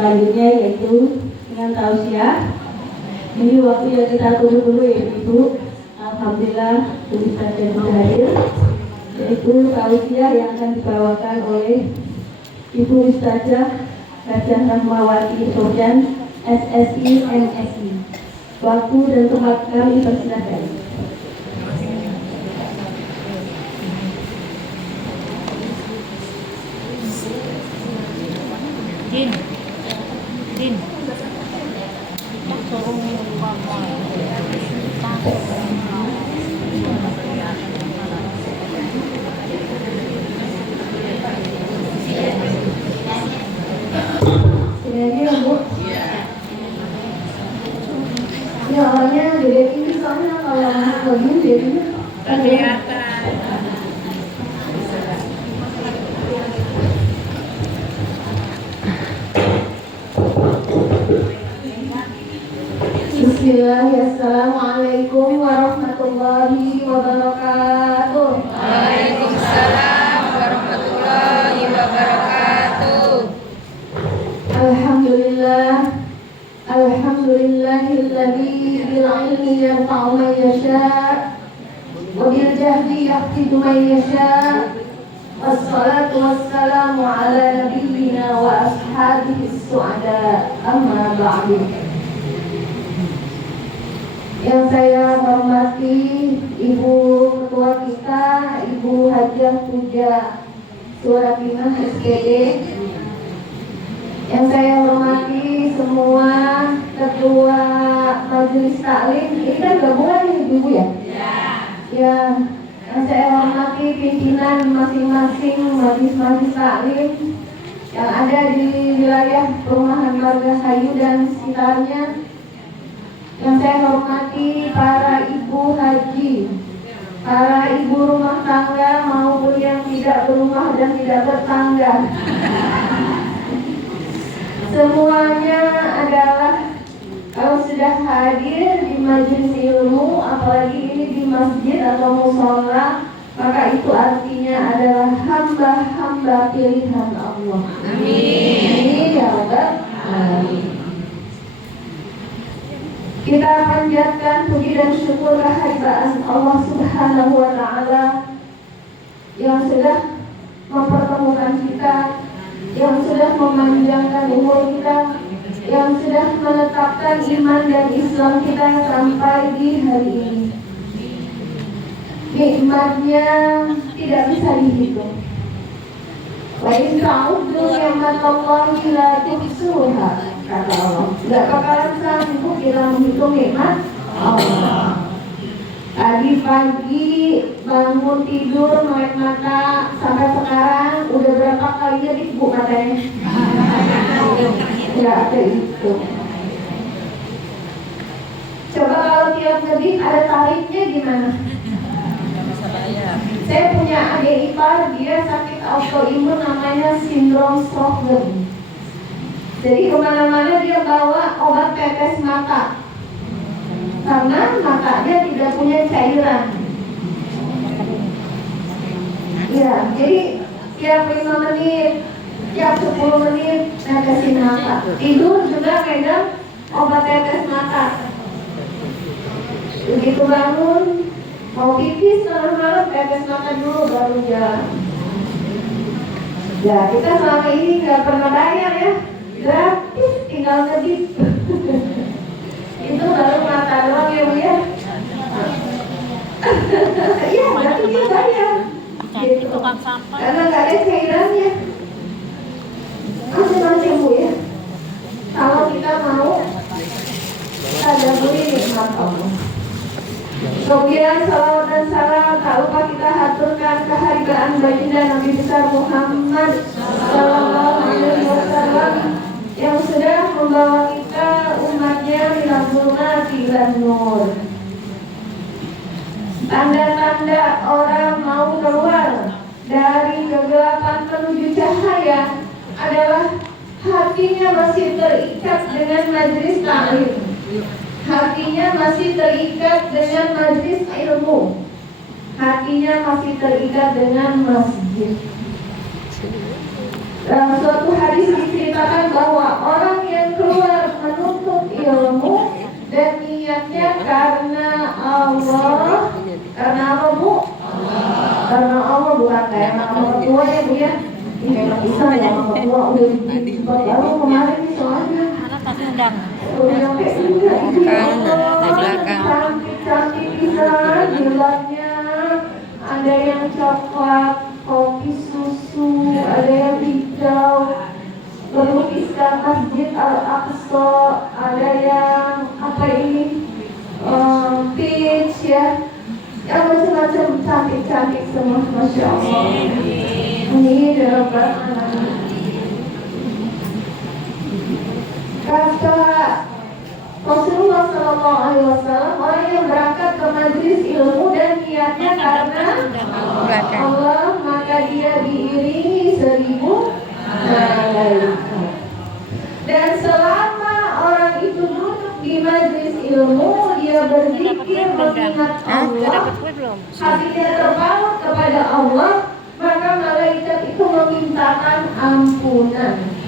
selanjutnya yaitu dengan tausiah. Ini waktu yang kita tunggu dulu ya Ibu. Alhamdulillah bisa hadir, yaitu tausiah yang akan dibawakan oleh Ibu Ustazah Hajah Rahmawati Sofyan, SSI MSI. Waktu dan tempat kami persilakan. Din. Ini ya Bu. Ya awalnya gede ini soalnya kalau begini jadinya Kelihatan. Bismillahirrahmanirrahim. Assalamualaikum warahmatullahi wabarakatuh. Waalaikumsalam warahmatullahi wabarakatuh. Alhamdulillahilladzi bil ilmi yarfa'u man yasha' wa bil jahli yahdidu man yasha'. Wassalatu wassalamu ala nabiyyina wa ashabihi su'ada. Amma ba'du. Yang saya hormati Ibu Ketua kita, Ibu Hajah Puja Suratimah SPD. Yang saya hormati semua Ketua Majelis Taklim. Ini kan gabungan nih Ibu ya? Ya. Yang saya hormati pimpinan masing-masing Majelis Taklim yang ada di wilayah Perumahan Margahayu dan sekitarnya. Yang saya hormati para ibu haji, para ibu rumah tangga maupun yang tidak berumah dan tidak bertangga. Semuanya adalah kalau sudah hadir di majelis ilmu, apalagi ini di masjid atau mushola, maka itu artinya adalah hamba-hamba pilihan Allah. Amin ya Rabbal alamin. Kita panjatkan puji dan syukur kehadiran Allah Subhanahu wa Ta'ala yang sudah mempertemukan kita, yang sudah memanjangkan umur kita, yang sudah menetapkan iman dan Islam kita sampai di hari ini. Nikmatnya tidak bisa dihitung. Wa in ta'uddu ni'matallahi la tuhsuha, kata Allah. Tidak bakalan sanggup kita menghitung nikmat Allah. Tadi pagi bangun tidur melek mata sampai sekarang udah berapa kalinya dibuka matanya? Tidak ada itu. Coba kalau tiap ngedip ada tarifnya gimana? Saya punya adik ipar, dia sakit autoimun namanya sindrom Sjögren. Jadi kemana-mana dia bawa obat tetes mata karena matanya tidak punya cairan. Ya, jadi tiap 5 menit, tiap 10 menit tetesin mata. Tidur juga pegang obat tetes mata. Begitu bangun mau pipis malam-malam tetes mata dulu baru jalan. Ya kita selama ini nggak pernah bayar ya, gratis tinggal ngedip. Itu baru mata doang ya Bu ya. Iya berarti dia bayar. Gitu. Karena nggak ada cairannya. Macam-macam Bu ya. Kalau kita mau tadabburi nikmat Allah. Kemudian salawat dan salam tak lupa kita haturkan kehadiran baginda Nabi besar Muhammad Sallallahu Alaihi Wasallam yang sudah membawa kita umatnya minal zulmati ilan nur. Tanda-tanda orang mau keluar dari kegelapan menuju cahaya adalah hatinya masih terikat dengan majelis taklim. Hatinya masih terikat dengan majelis ilmu. Hatinya masih terikat dengan masjid. Dalam suatu hadis diceritakan bahwa orang bisa ya orang tua udah dibuat baru kemarin nih soalnya. Anak tak undang. Yang kayak ini ya itu ya Kan, di Allah, belakang. cantik-cantik bisa jilbabnya. Ada yang coklat, kopi susu, ada yang hijau, berlukiskan Masjid Al-Aqsa, ada yang apa ini peach ya, yang macam-macam cantik-cantik semua, masya Allah. Ini dapat anak. Kata Rasulullah Sallallahu Alaihi Wasallam, orang yang berangkat ke majelis ilmu dan niatnya karena Allah, maka dia diiringi 1000 malaikat. Dan selama orang itu duduk di majelis ilmu, dia berzikir mengingat Allah, hatinya terpaut kepada Allah, maka malaikat itu memintakan ampunan.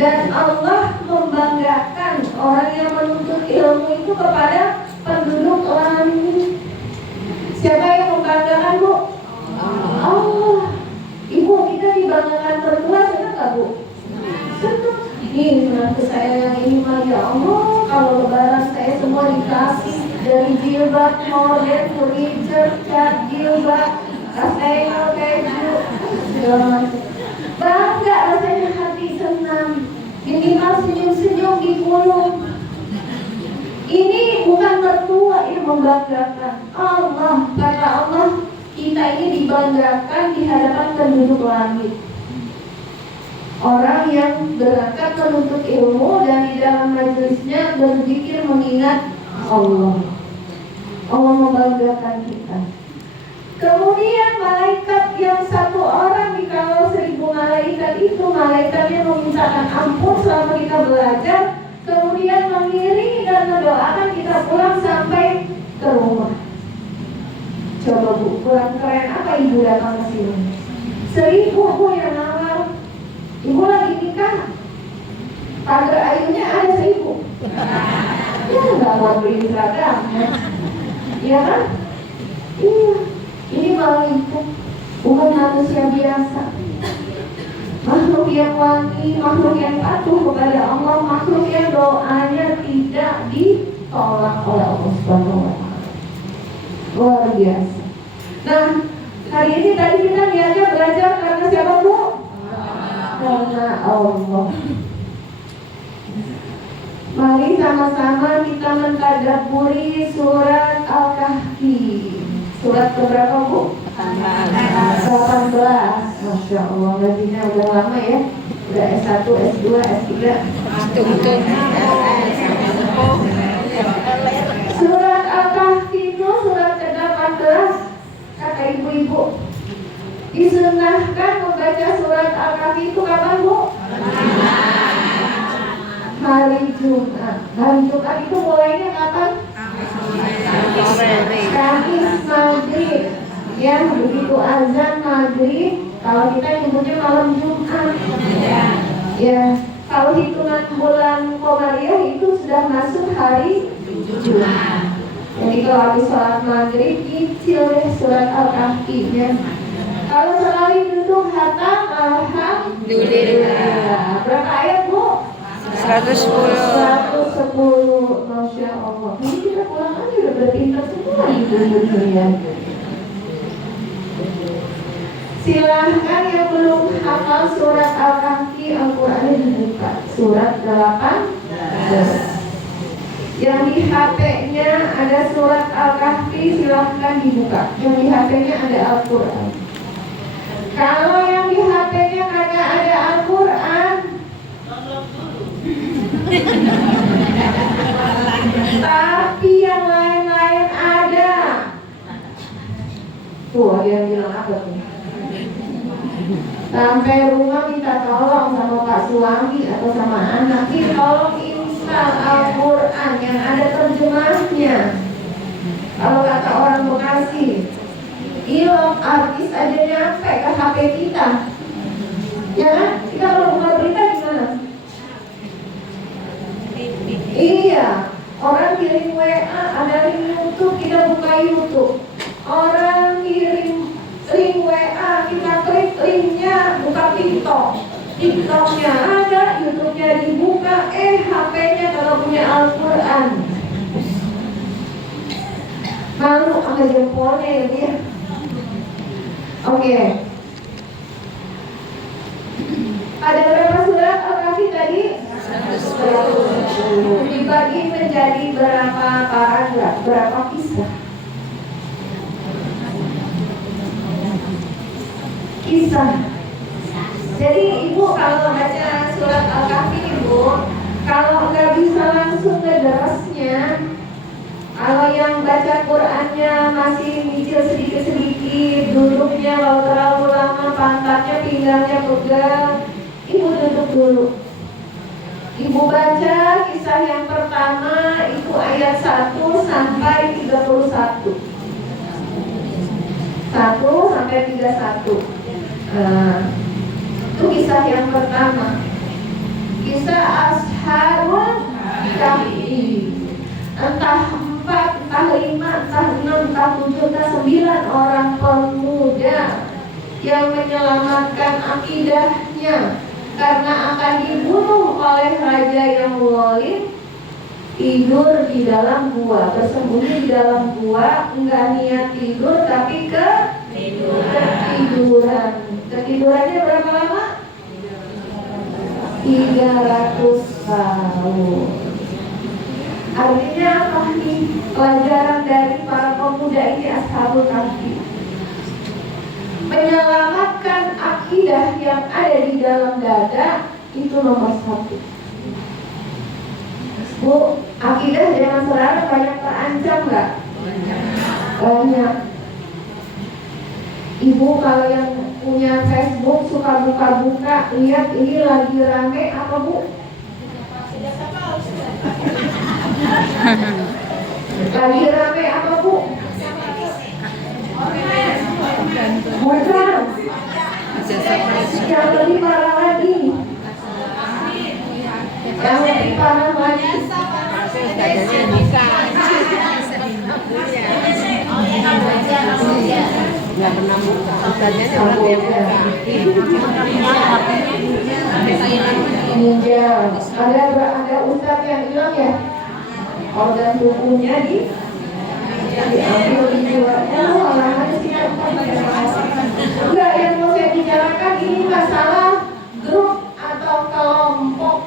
Dan Allah membanggakan orang yang menuntut ilmu itu kepada penduduk langit. Siapa yang membanggakan, Bu? Allah. Ibu, kita dibanggakan berdua, senang gak, Bu? Senang. Ini menantu saya yang ini mah, ya Allah, kalau lebaran saya semua dikasih dari jilbab, model, furniture, cat jilbab, kastengel, keju, segala macam. Bangga rasanya, hati senang. Minimal senyum-senyum di mulut. Ini bukan mertua yang membanggakan Allah. Kata Allah, kita ini dibanggakan di hadapan penduduk langit. Orang yang berangkat menuntut ilmu dan di dalam majelisnya berzikir mengingat Allah. Allah membanggakan kita. Kemudian malaikat yang satu orang dikawal 1000 malaikat itu, malaikatnya memintakan ampun selama kita belajar, kemudian mengiringi dan mendoakan kita pulang sampai ke rumah. Coba Bu, kurang keren apa Ibu datang ke sini? 1000 Bu yang awal. Ibu lagi nikah, pagar ayunya ada 1000. Ya nggak buat beli seragam ya. Iya kan? Iya. Ini malaikat, bukan manusia biasa. Makhluk yang wangi, makhluk yang patuh kepada Allah, makhluk yang doanya tidak ditolak oleh Allah Subhanahu wa Ta'ala. Luar biasa. Nah, hari ini tadi kita niatnya belajar karena siapa, Bu? Karena Allah. Mari sama-sama kita mentadabburi surat Al-Kahfi. Surat keberapa, Bu? 18. Masya Allah, gajinya udah lama ya. Udah S1, S2, S3. Surat Al-Kahfi itu surat ke-18. Kata ibu-ibu, disunahkan membaca surat Al-Kahfi itu kapan, Bu? Hari Jumat. Hari Jumat itu mulainya kapan? Kamis maghrib. Ya, begitu azan maghrib. Kalau kita nyebutnya malam Jumat. Ya, kalau hitungan bulan Komariah itu sudah masuk hari Jumat. Jadi kalau habis sholat maghrib, kecil deh surat Al-Kahfi ya. Kalau sekali duduk hatam, alhamdulillah. Berapa ayat, Bu? 110. Masya Allah. Ini kita pulang aja udah berpintar semua ibu ya. Silahkan yang belum hafal surat Al-Kahfi, Al-Qurannya dibuka. Surat 18. Yang di HP-nya ada surat Al-Kahfi, silahkan dibuka. Yang di HP-nya ada Al-Quran. Kalau yang di HP-nya kagak ada Al-Quran, tapi yang lain-lain ada. Tuh ada yang bilang apa tuh? Sampai rumah minta tolong sama Pak suami atau sama anak, tolong install Al-Quran yang ada terjemahnya. Kalau kata orang Bekasi, ilok artis aja nyampe ke HP kita. Ya kan? Kita kalau buka berita gimana? Iya, orang kirim WA, ada link YouTube, kita buka YouTube. Orang kirim link WA, kita klik linknya, buka TikToknya ada, YouTube-nya dibuka, HP-nya kalau punya Al-Quran. Malu sama jempolnya ya dia. Oke. Ada berapa surat Al-Kahfi tadi? 110. Dibagi menjadi berapa paragraf, berapa kisah? Kisah. Jadi ibu kalau baca surat Al-Kahfi ibu, kalau nggak bisa langsung ngederasnya, kalau yang baca Qurannya masih nyicil sedikit-sedikit, duduknya kalau terlalu lama pantatnya, pinggangnya pegal, ibu duduk dulu. Ibu baca kisah yang pertama itu ayat 1 sampai 31. 1 sampai 31. Itu kisah yang pertama. Kisah Ashabul Kahfi. Entah 4, entah 5, entah 6, entah 7, entah 9 orang pemuda yang menyelamatkan akidahnya karena akan dibunuh oleh raja yang zalim. Tidur di dalam gua, bersembunyi di dalam gua, enggak niat tidur tapi ketiduran. Ketidurannya berapa lama? 300 tahun. Artinya apa nih pelajaran dari para pemuda ini Ashabul Kahfi? Menyelamatkan akidah yang ada di dalam dada itu nomor 1. Bu, akidah zaman sekarang banyak terancam nggak? Banyak. Ibu kalau yang punya Facebook suka buka-buka, lihat ini lagi rame apa bu? Lagi rame apa bu? Bukan. Yang lebih parah lagi. Yang lebih parah lagi. Nggak pernah buka. Ustaznya orang yang buka. Ninja. Ada ustaz yang bilang ya, organ tubuhnya diambil dijual. Orang ada sih. Enggak, yang mau saya bicarakan ini masalah grup atau kelompok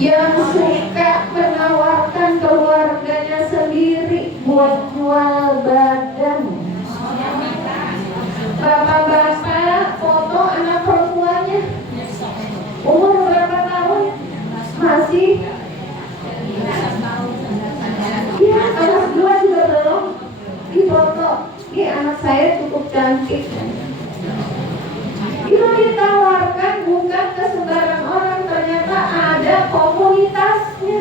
yang suka menawarkan keluarganya sendiri buat jual badan. Bapak-bapak foto anak perempuannya umur berapa tahun? Masih ya, kelas 2 juga belum difoto. Ini anak saya cukup cantik. Itu ditawarkan bukan ke sembarang orang, ternyata ada komunitasnya.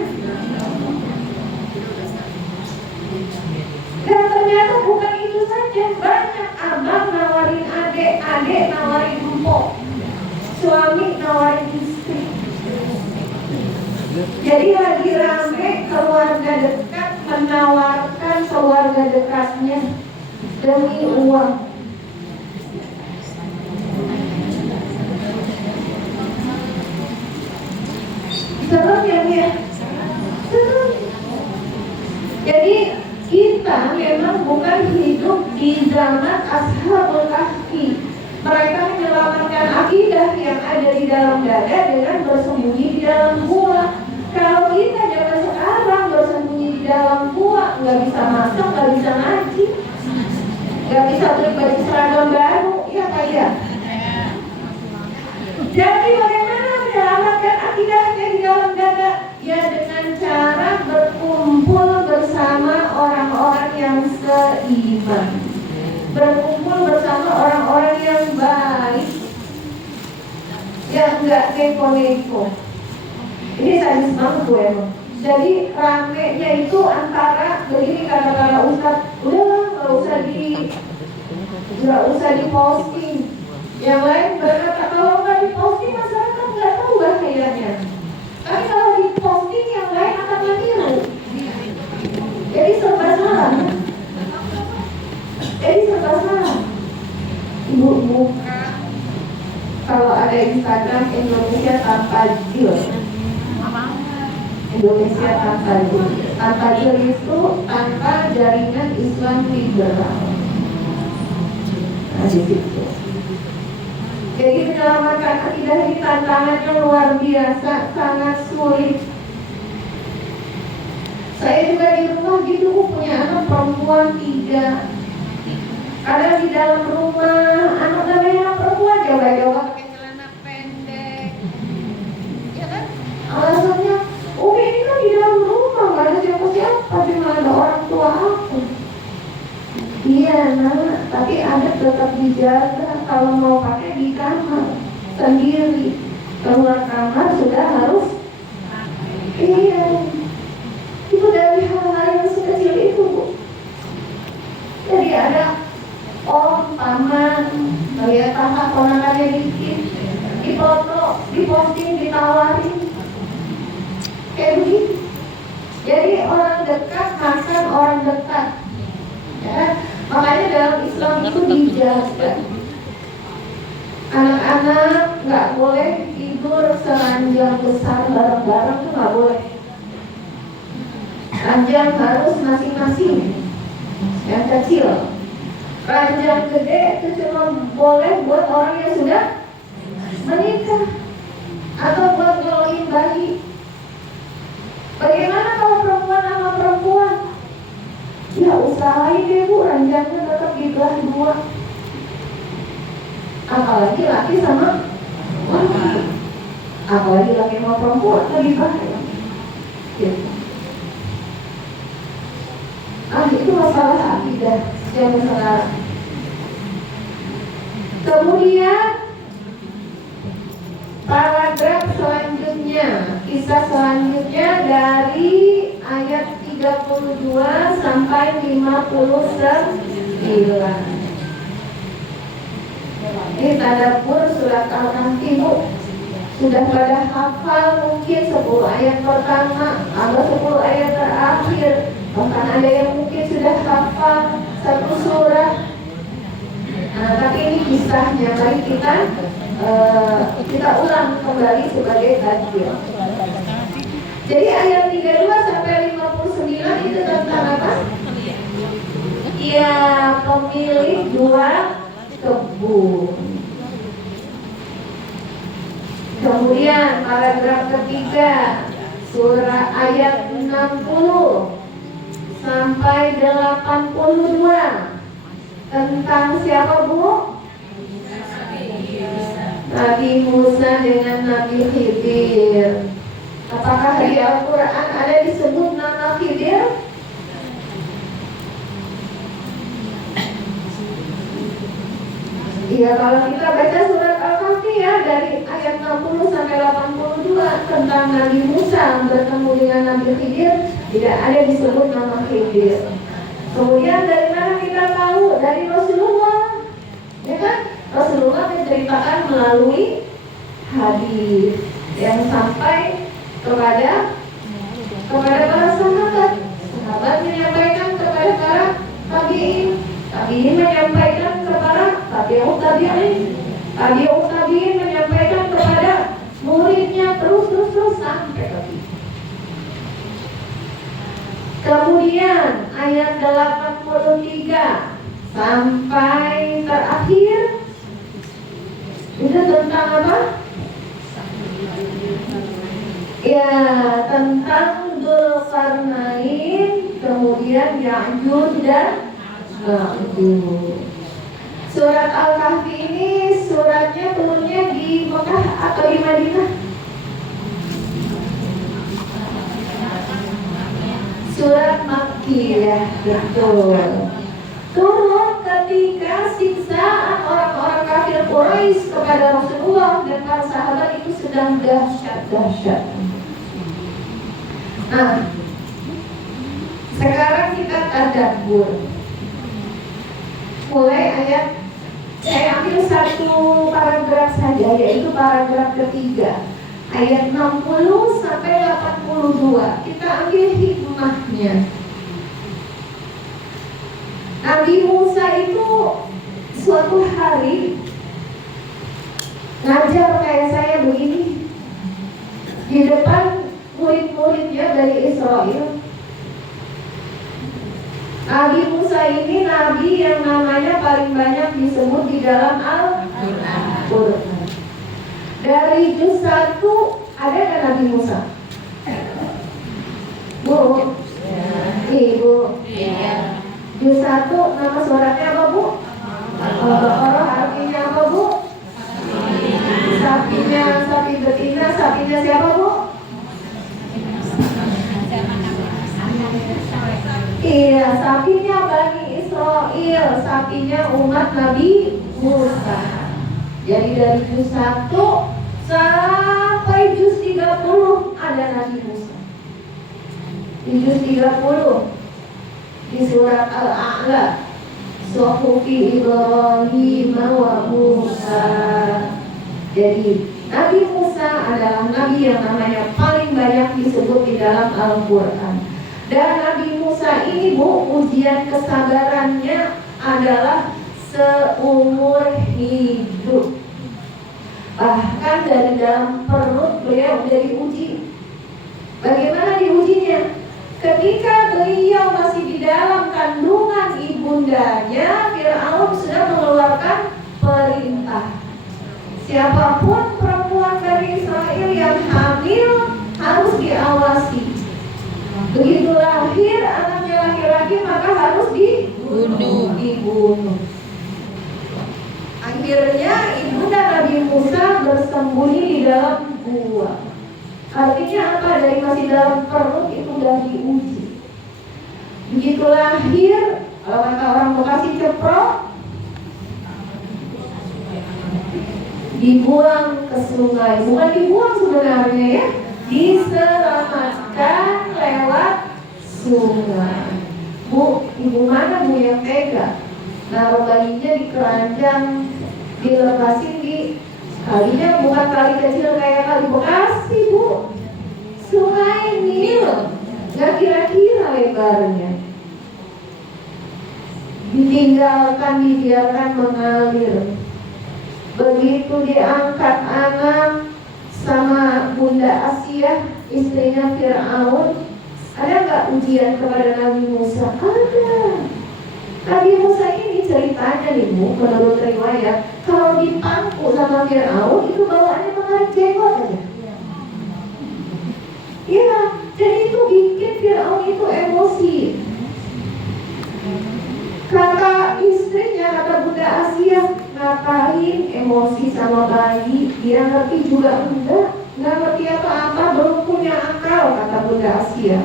Dan ternyata bukan itu saja, banyak abang nawarin adik, adik nawarin empok, suami nawarin istri. Jadi lagi rame keluarga dekat menawarkan keluarga dekatnya demi uang. Serem ya dia? Serem. Jadi kita memang bukan hidup di zaman Ashabul Kahfi. Mereka menyelamatkan akidah yang ada di dalam dada dengan bersembunyi di dalam gua. Kalau kita zaman sekarang bersembunyi di dalam gua, nggak bisa masak, nggak bisa ngaji, nggak bisa beli baju seragam baru, ya kayak. Jadi bagaimana menyelamatkan akidahnya di dalam dada? Ya dengan cara berkumpul bersama orang-orang yang seiman, berkumpul bersama orang-orang yang baik, yang enggak neko-neko. Ini sadis banget gue emang. Jadi ramenya itu antara begini, kata-kata Ustaz, udahlah nggak usah di posting. Yang lain berkata kalau nggak di posting masyarakat nggak tahu bahayanya. Tapi kalau di posting yang lain akan meniru. Jadi serba salah. Ibu-ibu Indonesia tanpa jil. Indonesia tanpa jil. Tanpa jil itu tanpa jaringan Islam liberal. Nah, di situ. Jadi menyelamatkan akidah ini tantangannya luar biasa, sangat sulit. Saya juga di rumah gitu, punya anak perempuan 3. Kadang di dalam rumah, anak namanya perempuan coba-coba pakai celana pendek, ya kan? Alasannya, oh ini kan di dalam rumah, gak ada siapa-siapa, cuma ada orang tua aku. Iya nak, tapi adat tetap dijaga. Kalau mau pakai di kamar sendiri, keluar kamar sudah harus. Iya, itu dari hal-hal yang sekecil itu, Bu. Jadi ada om, paman, melihat kakak ponakannya dikit, dipoto, diposting, ditawarin, kayak begitu. Jadi orang dekat makan orang dekat, ya. Makanya dalam Islam itu dijaga. Anak-anak nggak boleh tidur seranjang besar bareng-bareng, tuh nggak boleh. Ranjang harus masing-masing. Yang kecil, ranjang gede itu cuma boleh buat orang yang sudah menikah atau buat nyoloin bayi. Bagaimana kalau perempuan sama perempuan? Ya usahain deh Bu, ranjangnya tetap dibelah 2. Apalagi laki sama laki, apalagi laki sama perempuan lebih bahaya. Gitu. Itu masalah akidah yang sekarang. Kemudian paragraf selanjutnya, kisah selanjutnya dari ayat 32 sampai 59. Ini tadabbur surat Al-Kahfi, Bu. Sudah pada hafal mungkin 10 ayat pertama atau 10 ayat terakhir. Bahkan ada yang mungkin sudah hafal 1 surat. Nah, tapi ini kisahnya, mari kita ulang kembali sebagai tadzkir. Jadi ayat 32 sampai 59 itu tentang apa? Ya, pemilik 2 kebun. Kemudian paragraf ketiga surah ayat 60 sampai 82 tentang siapa, Bu? Nabi Musa dengan Nabi Khidir. Apakah di Al-Quran ada disebut nama Khidir? Iya, kalau kita baca surat Al-Kahfi ya, dari ayat 60 sampai 82 tentang Nabi Musa bertemu dengan Nabi Khidir, tidak ada disebut nama Khidir. Kemudian dari mana kita tahu? Dari Rasulullah, ya kan? Rasulullah menceritakan melalui hadis yang sampai kepada para sahabat. Sahabat menyampaikan kepada para tabi'in, tabi'in menyampaikan kepada tabi'ut tabi'in menyampaikan kepada muridnya, terus sampai ke kita. Kemudian ayat 83 sampai terakhir itu tentang apa? Ya, tentang Dzulqarnain, kemudian Ya'juj dan Ma'juj. Surat Al-Kahfi ini suratnya turunnya di Mekah atau di Madinah? Surat Makkiyah, betul. Turun ketika siksaan orang-orang kafir Quraisy kepada Rasulullah dan para sahabat itu sedang dahsyat. Nah, sekarang kita tadabbur. Mulai ayat, saya ambil 1 paragraf saja, yaitu paragraf ketiga, ayat 60 sampai 82. Kita ambil hikmahnya. Nabi Musa itu suatu hari ngajar kayak saya begini di depan murid-muridnya dari Israel. Nabi Musa ini nabi yang namanya paling banyak disebut di dalam Al-Quran. Dari juz 1 ada kan Nabi Musa? Bu? Ibu? Iya. Juz 1 nama suratnya apa Bu? Al-Baqarah artinya apa Bu? Sapinya, sapi betina, sapinya siapa Bu? Iya, sapinya Bani Israel, sapinya umat Nabi Musa. Jadi dari juz 1 sampai juz 30 ada Nabi Musa. Di juz 30 di surat Al-A'la, Suhufi Ibrahim wa Musa. Jadi Nabi Musa adalah nabi yang namanya paling banyak disebut di dalam Al-Quran. Dan Nabi Musa ini Bu, ujian kesabarannya adalah seumur hidup. Bahkan dari dalam perut beliau sudah diuji. Bagaimana diujinya? Ketika beliau masih di dalam kandungan ibundanya, Fir'aun sudah mengeluarkan perintah. Siapapun perempuan dari Israel yang hamil harus diawasi. Begitu lahir anaknya laki-laki maka harus dibunuh. Akhirnya ibunda Nabi Musa bersembunyi di dalam gua. Artinya apa? Dari masih dalam perut itu sudah diuji. Begitu lahir, kalau kata orang Bekasi ceprok, dibuang ke sungai. Bukan dibuang sebenarnya ya, diselamatkan lewat sungai. Bu, ibu mana Bu yang tega? Naruh bayinya di keranjang, dilepasin di kalinya, bukan kali kecil kayak kali Bekasi Bu, sungai Nil, gak kira-kira lebarnya. Ditinggalkan, dibiarkan mengalir. Begitu diangkat anak sama Bunda Asia, istrinya Fir'aun, ada gak ujian kepada Nabi Musa? Ada. Nabi Musa ini ceritanya nih Bu, menurut riwayat, kalau dipangku sama Fir'aun itu bawaannya menarik jenggot aja. Iya, dan itu bikin Fir'aun itu emosi. Kata istrinya, kata Bunda Asia, ngapain emosi sama bayi? Dia ngerti juga enggak ngerti apa-apa, belum punya akal, kata Bunda Asia.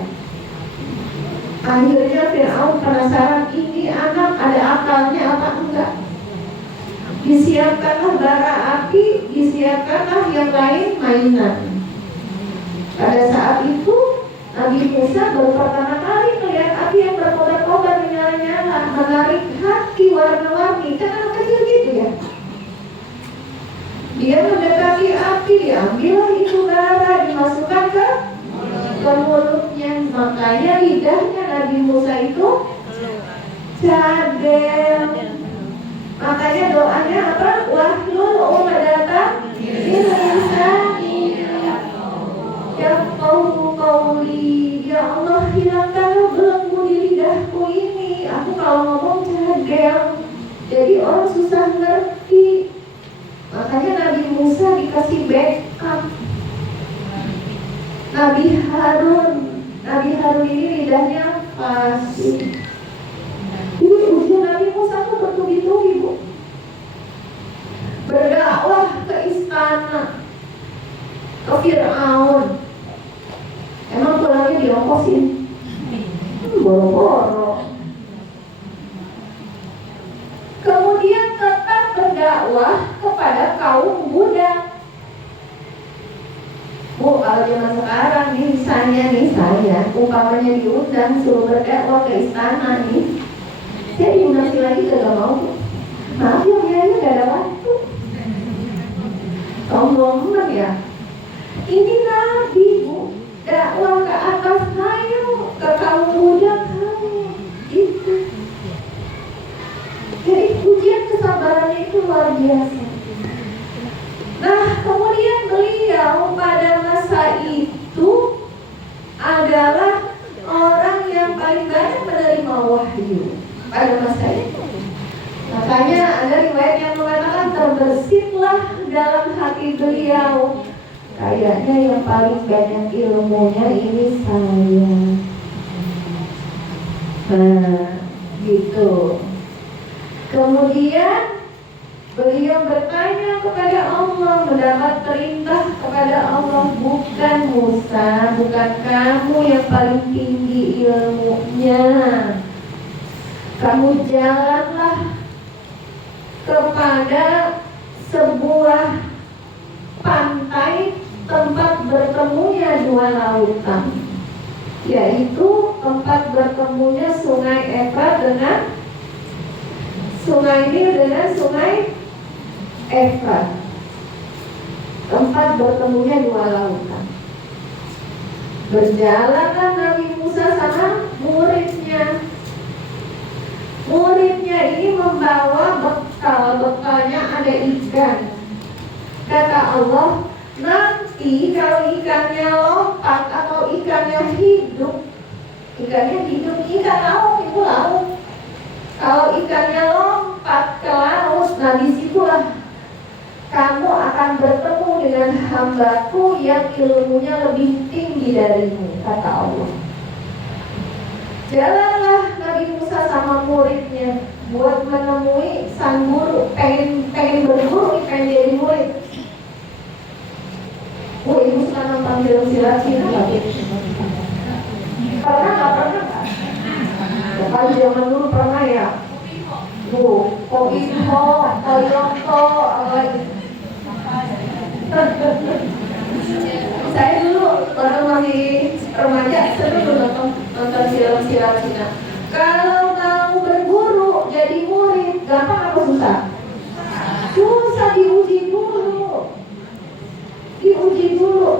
Akhirnya Fir'aun penasaran, ini anak ada akalnya apa enggak? Disiapkanlah bara api, disiapkanlah yang lain mainan. Pada saat itu Nabi Musa baru pertama kali melihat api yang berkobar-kobar menyala-nyala, menarik hati warna-warni. Kan anak kecil gitu ya. Dia mendekati api, diambillah itu bara, dimasukkan ke mulutnya. Makanya lidahnya Nabi Musa itu cadel. Makanya doanya apa? Wahlul uqdatam min lisani yafqahu qawli. Ya Allah, hilangkanlah belenggu di lidahku ini. Aku kalau ngomong cadel, jadi orang susah ngerti. Makanya Nabi Musa dikasih backup. Nabi Harun ini lidahnya fasih. Ini ujian Nabi Musa tuh bertubi-tubi Bu. Berdakwah ke istana, ke Fir'aun. Emang pulangnya diongkosin? Boro-boro. Kemudian tetap berdakwah kepada kaum budak. Bu, kalau zaman sekarang nih, saya umpamanya diundang suruh berdakwah ke istana nih, saya diundang lagi gak mau Bu. Maaf ya, biayanya gak ada waktu. Tolong ya. Ini Nabi Bu, dakwah ke atas kayu, ke kaum budak kayu. Itu. Jadi ujian kesabarannya itu luar biasa. Nah, pada masa itu. Makanya ada riwayat yang mengatakan terbersihlah dalam hati beliau, kayaknya yang paling banyak ilmunya ini saya. Nah, gitu. Kemudian beliau bertanya kepada Allah, mendapat perintah kepada Allah, bukan Musa, bukan kamu yang paling tinggi ilmunya. Kamu jalanlah kepada sebuah pantai tempat bertemunya dua lautan, yaitu tempat bertemunya sungai Efrat dengan sungai Nil dengan sungai Efrat, tempat bertemunya dua lautan. Berjalanlah Nabi Musa sama muridnya. Muridnya ini membawa bekal, bekalnya ada ikan. Kata Allah, nanti kalau ikannya lompat atau ikannya hidup, ikan laut itu laut. Kalau ikannya lompat ke laut, nah disitulah kamu akan bertemu dengan hambaku yang ilmunya lebih tinggi darimu, kata Allah. Jalanlah Nabi Musa sama muridnya buat menemui sang guru, pengen berguru, pengen jadi murid. Ibu suka nonton film silat Cina nggak? Pernah nggak? Kalau zaman dulu pernah ya. Kopiho, Toyonto, apa gitu. Saya dulu waktu masih remaja seru nonton film silat Cina. Kalau mau berguru jadi murid, gampang apa susah? Susah, diuji dulu,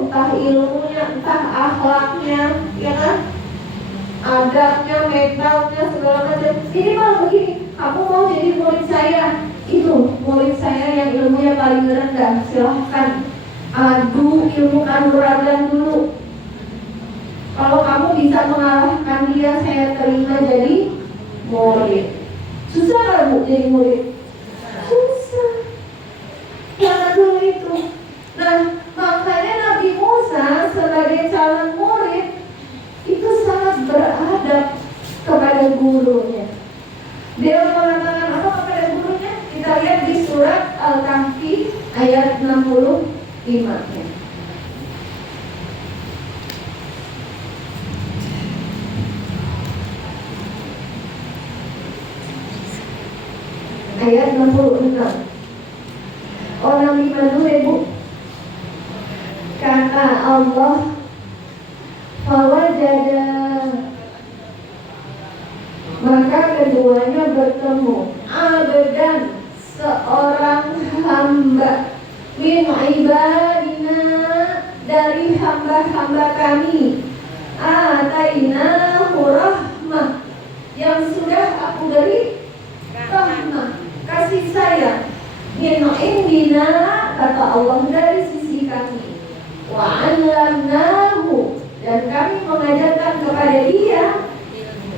entah ilmunya, entah akhlaknya, ya kan? Adabnya, mentalnya, segala macam. Ini malah begini, kamu mau jadi murid saya, itu murid saya yang ilmunya paling rendah, silahkan adu ilmu kanuragan dulu. Kalau kamu bisa mengalahkan dia, saya terima jadi murid. Susah kan Bu jadi murid? Susah. Jangan dulu itu. Nah, makanya Nabi Musa sebagai calon murid itu sangat beradab kepada gurunya. Dia mengatakan apa kepada gurunya? Kita lihat di surat Al-Kahfi ayat 65-nya. Ayat 66. Orang 5 Bu. Kata Allah, fawajada, maka keduanya bertemu, abdan, seorang hamba, min ibadina, dari hamba-hamba kami, atainahu rahmah, yang sudah aku beri rahmah, kasih sayang, min indina, kata Allah, dari sisi kami, wa 'allamnahu, dan kami mengajarkan kepada dia,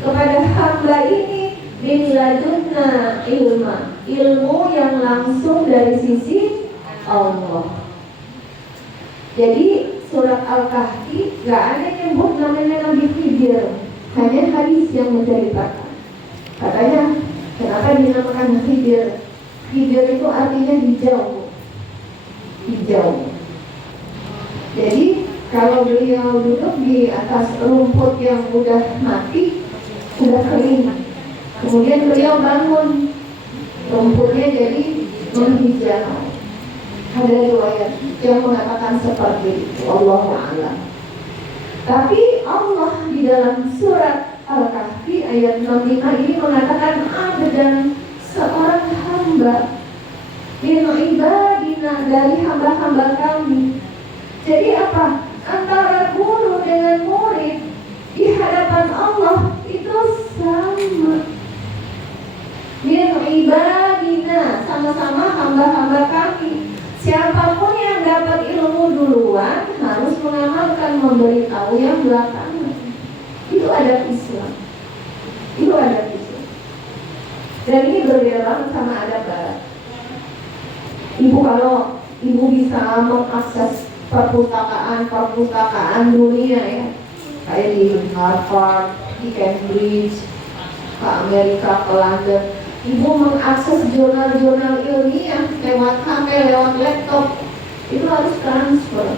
kepada hamba ini, min ladunna ilma, ilmu yang langsung dari sisi Allah. Jadi surat Al-Kahfi gak ada yang nyebut namanya Nabi Khidir, hanya hadis yang menceritakan. Katanya kenapa dinamakan Khidir? Khidir itu artinya hijau. Hijau. Jadi kalau beliau duduk di atas rumput yang udah mati, udah kering, kemudian beliau bangun, rumputnya jadi menghijau. Ada riwayat yang mengatakan seperti itu, Allahu a'lam. Tapi Allah di dalam surat Al-Kahfi ayat 65 ini mengatakan abdan, seorang hamba, min ibadina, dari hamba-hamba kami. Jadi apa? Antara guru dengan murid di hadapan Allah itu sama. Min ibadina, sama-sama hamba-hamba kami. Siapapun yang dapat ilmu duluan harus mengamalkan, memberitahu yang belakangan. Itu adab Islam. Itu adab Islam. Dan ini berbeda banget sama adab barat. Ibu, kalau ibu bisa mengakses perpustakaan dunia ya, kayak di Harvard, di Cambridge, ke Amerika, ke London, ibu mengakses jurnal-jurnal ilmiah lewat HP, lewat laptop, itu harus transfer.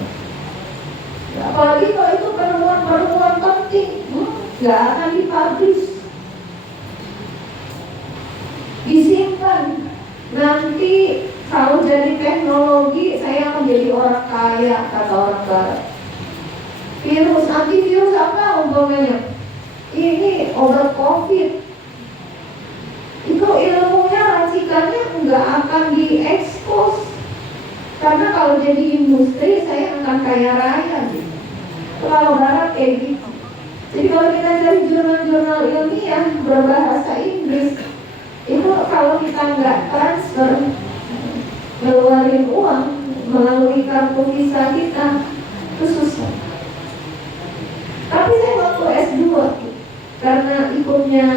Apalagi kalau itu penemuan-penemuan penting, nggak akan dipublish, disimpan. Nanti kalau jadi teknologi, saya akan jadi orang kaya, kata orang barat. Virus, antivirus apa umpamanya? Ini obat COVID. Itu ilmunya, racikannya nggak akan diekspos. Karena kalau jadi industri, saya akan kaya raya gitu. Kalau barat kayak gitu. Jadi kalau kita cari jurnal-jurnal ilmiah berbahasa Inggris, itu kalau kita nggak transfer, ngeluarin uang melalui kartu visa kita, itu susah. Tapi saya waktu S2, karena ikutnya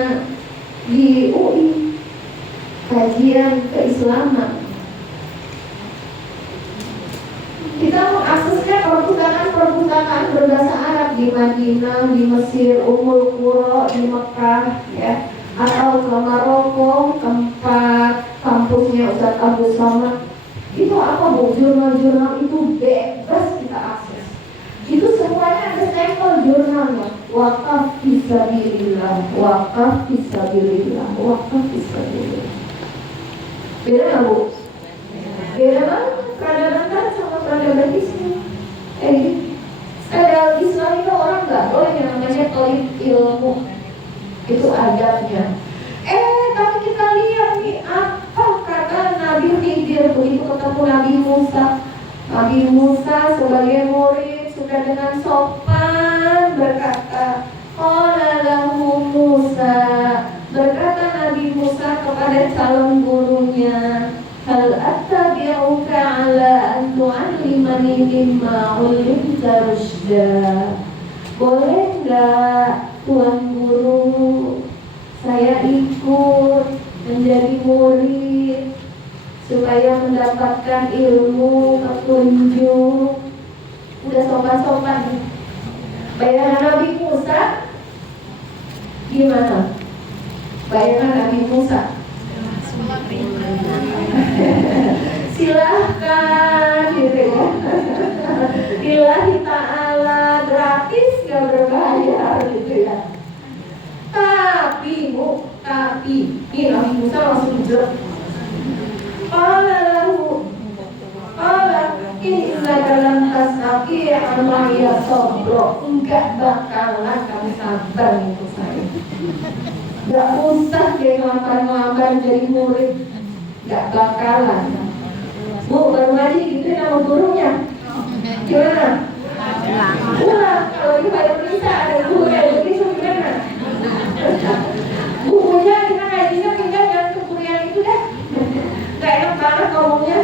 di UI, kajian keislaman, kita mengaksesnya perpustakaan berbahasa Arab di Madinah, di Mesir, Ummul Qura, di Mekah, ya, atau ke Maroko, tempat kampusnya Ustaz Abdul Somad. Itu apa bu? Jurnal-jurnal itu bebas kita akses. Itu semuanya ada stempel jurnalnya. Wakaf fisabilillah, wakaf fisabilillah, wakaf fisabilillah. Beda nggak bu? Beda banget peradaban barat sama peradaban Islam. Ada Islam itu orang nggak boleh yang namanya tolib ilmu, itu adabnya. Tapi kita lihat nih apa kata Nabi Khidir begitu ketemu Nabi Musa. Nabi Musa sebagai murid sudah dengan sopan berkata, qala lahu Musa, berkata Nabi Musa kepada calon gurunya, hal attabi'uka ala an tu'allimani mimma 'ullimta rusyda. Boleh enggak Tuan Guru saya ikut menjadi murid supaya mendapatkan ilmu, petunjuk? Udah sopan-sopan. Bayangan Nabi Musa gimana? Bayangan Nabi Musa, silahkan gitu ya. Lillahi ta'ala, gratis gak berbayar gitu ya. Tapi ini Nabi Musa langsung jelek. Qala lahu, qala inna dalam tasaki amaya sobro, enggak bakalan kamu sabar itu saya. Gak usah dia ngelamar-ngelamar jadi murid, gak bakalan. Bu, baru aja gitu nama gurunya. Gimana? Ulang. Kalau di Pak Indonesia ada guru yang begitu gimana? Bukunya kita ngajinya pindah yang ke kuliah itu dah. Gak enak banget ngomongnya.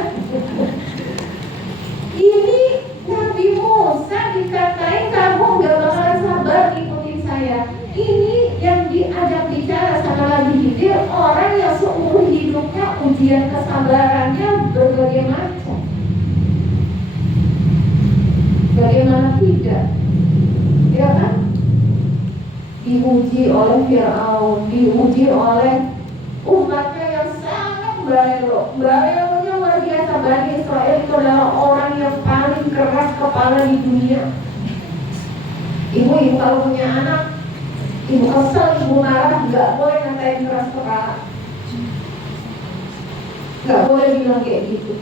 Ini Nabi Musa dikatain kamu gak bakalan sabar ikutin saya. Ini yang diajak bicara sama Nabi Khidir, orang yang seumur hidupnya ujian kesabarannya berbagai macam. Bagaimana tidak? Ya kan? Diuji oleh Fir'aun, diuji oleh umatnya yang sangat berelo. Berelonya luar biasa. Bani Israel itu adalah orang yang paling keras kepala di dunia. Ibu kalau punya anak, ibu kesel, ibu marah, nggak boleh ngatain keras kepala. Nggak boleh bilang kayak gitu.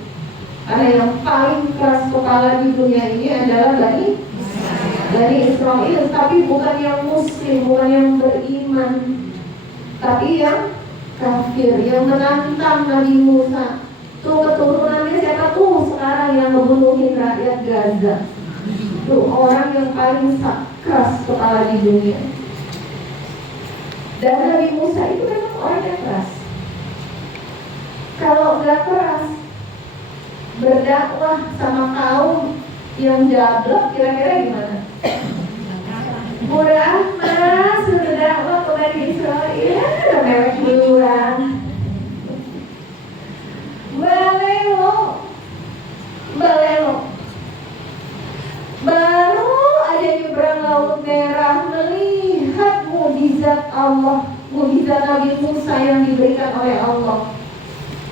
Karena yang paling keras kepala di dunia ini adalah Bani Israel. Tapi bukan yang muslim, bukan yang beriman, tapi yang kafir, yang menantang Nabi Musa. Tuh keturunannya siapa tuh sekarang yang ngebunuhin rakyat Gaza? Tuh orang yang paling keras kepala di dunia. Dan Nabi Musa itu memang orang yang keras. Kalau nggak keras, berdakwah sama kaum yang jablok, kira-kira gimana? Mudah amat berdakwah kepada Israel, udah mewek duluan. merah melihat mukjizat Allah, mukjizat Nabi Musa yang diberikan oleh Allah.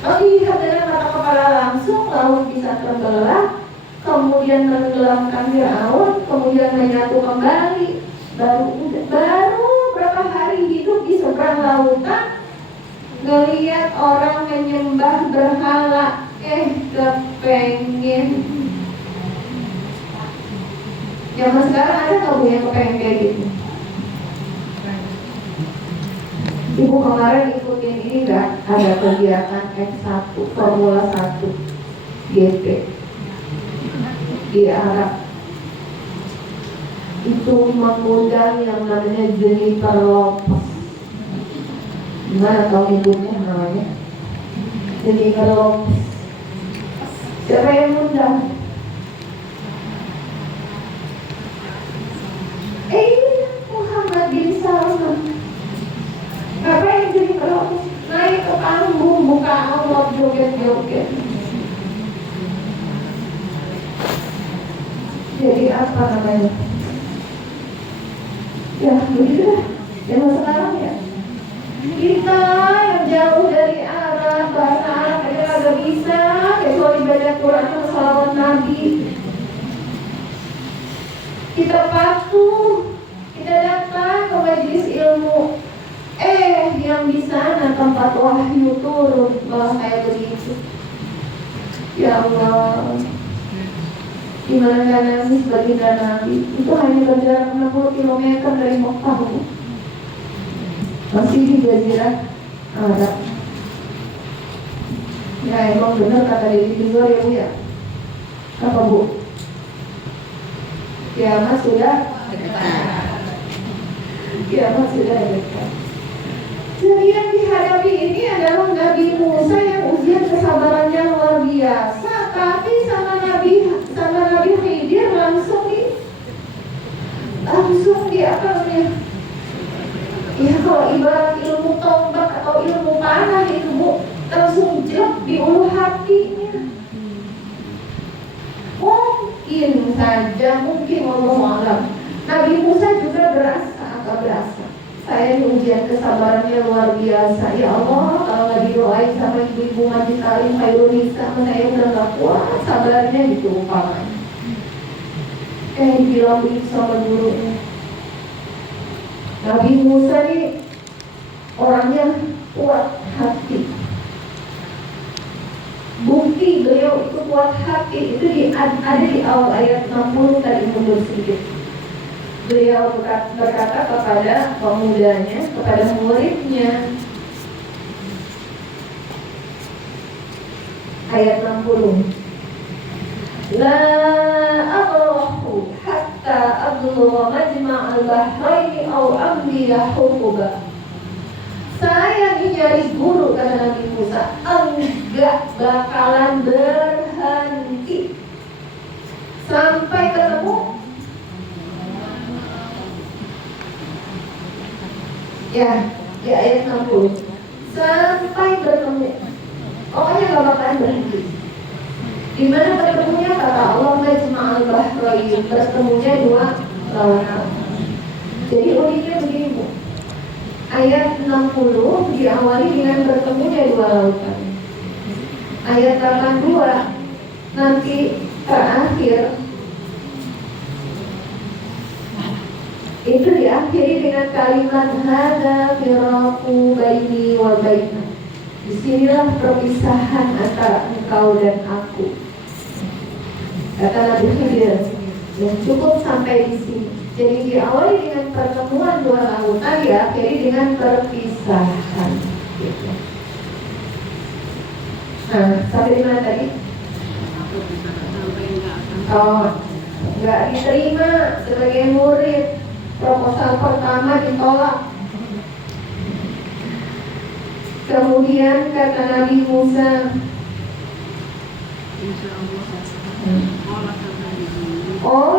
Melihat dengan mata kepala langsung laut bisa terbelah, kemudian menenggelamkan Firaun, kemudian menyatu kembali. Baru berapa hari hidup di seberang lautan, ngelihat orang menyembah berhala, kepengen. Zaman sekarang ada nggak Bu yang kepengen kayak gitu? Ibu kemarin ikutin ini nggak? Ada kegiatan F1 Formula 1 GP di Arab. Itu mengundang yang namanya Jennifer Lopez. Gimana tahu ibunya namanya? Jennifer Lopez. Siapa yang undang? Muhammad bin Salman. Ngapain Jennifer Lopez? Naik ke panggung, buka aurat, joget-joget. Jadi apa namanya? Ya begitu lah. Zaman sekarang ya. Kita yang jauh dari Arab, bahasa Arab aja agak bisa, kecuali baca Quran atau salawat Nabi. Kita patuh, kita datang ke majelis ilmu. Yang di sana tempat wahyu turun, malah kayak begitu. Ya Allah, gimana gak nangis baginda Nabi? Itu hanya berjarak 60 km dari Mekah, masih di Jazirah Arab. Ya emang benar kata Dewi Tinggal ya Bu ya. Apa Bu? Kiamat sudah dekat. Kiamat sudah dekat. Jadi yang dihadapi ini adalah Nabi Musa yang ujian kesabarannya luar biasa, tapi sama Nabi Khidir langsung di apa namanya? Ya kalau ibarat ilmu tombak atau ilmu panah itu Bu, langsung jelek di ulu hatinya. Mungkin Allah Nabi Musa juga agak berasa. Saya di ujian kesabarannya luar biasa. Ya Allah, kalau nggak didoain sama ibu-ibu majlis alim Khairunisa, saya udah nggak kuat sabarnya gitu umpamanya. Dibilang sama gurunya. Nabi Musa nih orangnya kuat hati. Bukti beliau itu kuat hati itu ada di awal ayat 60 tadi, mundur sedikit. Beliau berkata kepada pemudanya, kepada muridnya, ayat 60, La abrahu hatta ablugha majma'al bahraini aw amdiya huquba. Saya nyari guru, kata Nabi Musa, enggak bakalan berhenti sampai ketemu. Ya, di ayat 60 sampai bertemu. Pokoknya gak bakalan berhenti. Di mana bertemunya? Kata Allah, majma'al bahrain, bertemunya dua lautan. Jadi uniknya begini Bu, ayat 60 diawali dengan bertemunya dua lautan. Ayat 82 nanti terakhir itu diakhiri dengan kalimat hada firaqu baini wa baina. Disinilah perpisahan antara engkau dan aku, kata Nabi Khidir. Dan cukup sampai di sini. Jadi diawali dengan pertemuan dua lautan, diakhiri dengan perpisahan. Gitu. Nah, sampai di mana tadi? Nggak diterima sebagai murid. Proposal pertama ditolak. Kemudian kata Nabi Musa,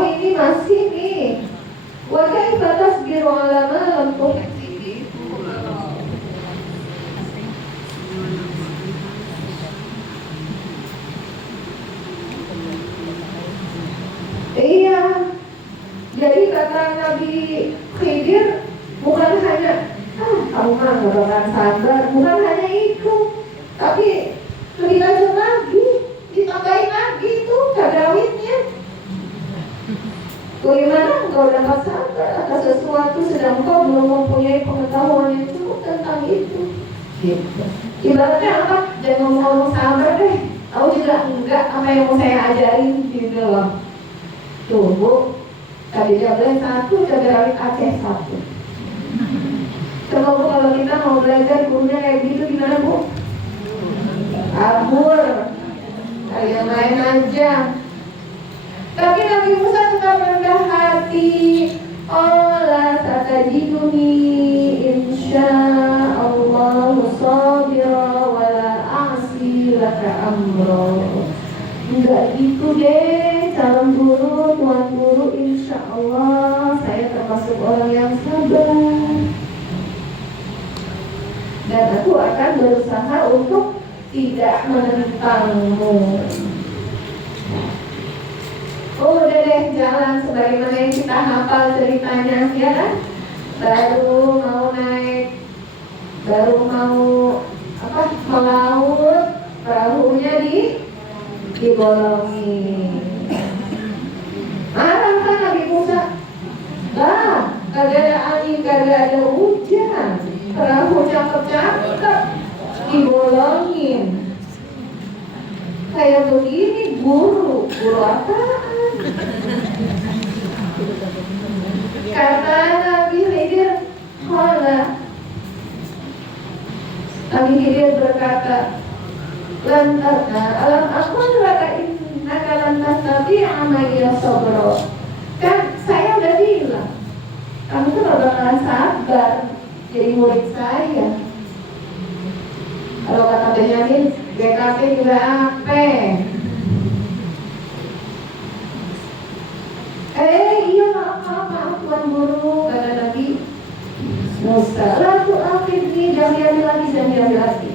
ini masih nih. Wa kaifa tasbiru ala ma lam tuhit. Iya. Jadi kata Nabi nggak bakalan sabar. Bukan hanya itu, tapi lebih lanjut lagi, ditambahin lagi itu kadawitnya. Bagaimana engkau dapat sabar atas sesuatu sedang engkau belum mempunyai pengetahuan yang cukup tentang itu? Gitu. Ibaratnya apa? Jangan ngomong sabar deh. Tahu juga enggak apa yang mau saya ajarin gitu loh. Tuh Bu, tadi jawabannya 1, cabai rawit Aceh 1. Coba Bu, kalau kita mau belajar gurunya kayak gitu gimana Bu? Kabur, kalian main aja. Tapi Nabi Musa tetap rendah hati. Allah satajiduni insyaallah sabira wala a'si laka amro. Enggak gitu deh calon guru, tuan guru, insyaallah saya termasuk orang yang sabar. Dan aku akan berusaha untuk tidak menentangmu. Udah deh jalan sebagaimana yang kita hafal ceritanya, ya kan? Baru mau naik, baru mau melaut, perahunya dibolongi. Marah kan Nabi Musa? Lah, kagak ada angin, kagak ada hujan, perahu cakep-cakep dibolongin. Kayak begini guru apaan? Kata Nabi Khidir, Nabi Khidir berkata, alam akun laka innaka lan tastabi'a ma'iya sabra. Kan saya udah bilang, kamu tuh gak bakalan sabar jadi murid saya. Kalau kata Benyamin, GKP juga apa? Iya maaf Tuan Guru, kata Nabi Musa. Lalu akhirnya jangan diambil lagi.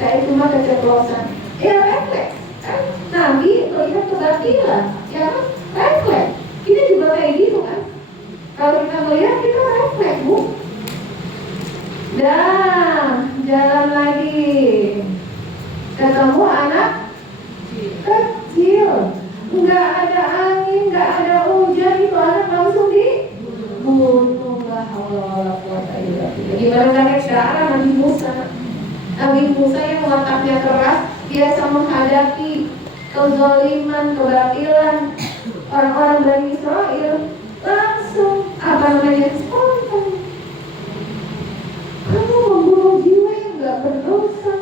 Saya cuma keceplosan. Ya refleks kan? Nabi melihat kebatilan, ya kan? Refleks. Kita juga kayak gitu kan? Kalau kita melihat kita refleks Bu. Dah, jalan lagi. Ketemu anak kecil, nggak ada angin, nggak ada hujan, itu anak langsung dibunuh. Gimana naik darah Nabi Musa? Nabi Musa yang wataknya keras, biasa menghadapi kezaliman, kebatilan orang-orang Bani Israel, langsung spontan. Kamu membunuh jiwa yang nggak berdosa.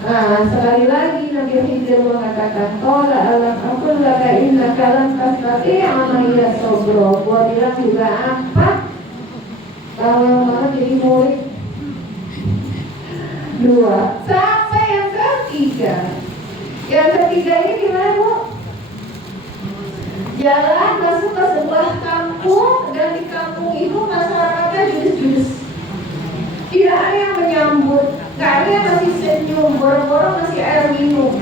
Nah, sekali lagi Nabi Khidir mengatakan, qala alam aqul laka innaka lan tastati'a ma'iya sabra. Gua bilang juga apa? Kalau mau jadi murid. 2. Sampai yang ketiga. Yang ketiga ini gimana Bu? Jalan masuk ke sebuah kampung, dan di kampung itu masyarakatnya judes-judes. Tidak ada yang menyambut, nggak ada yang masih senyum, boro-boro masih air minum.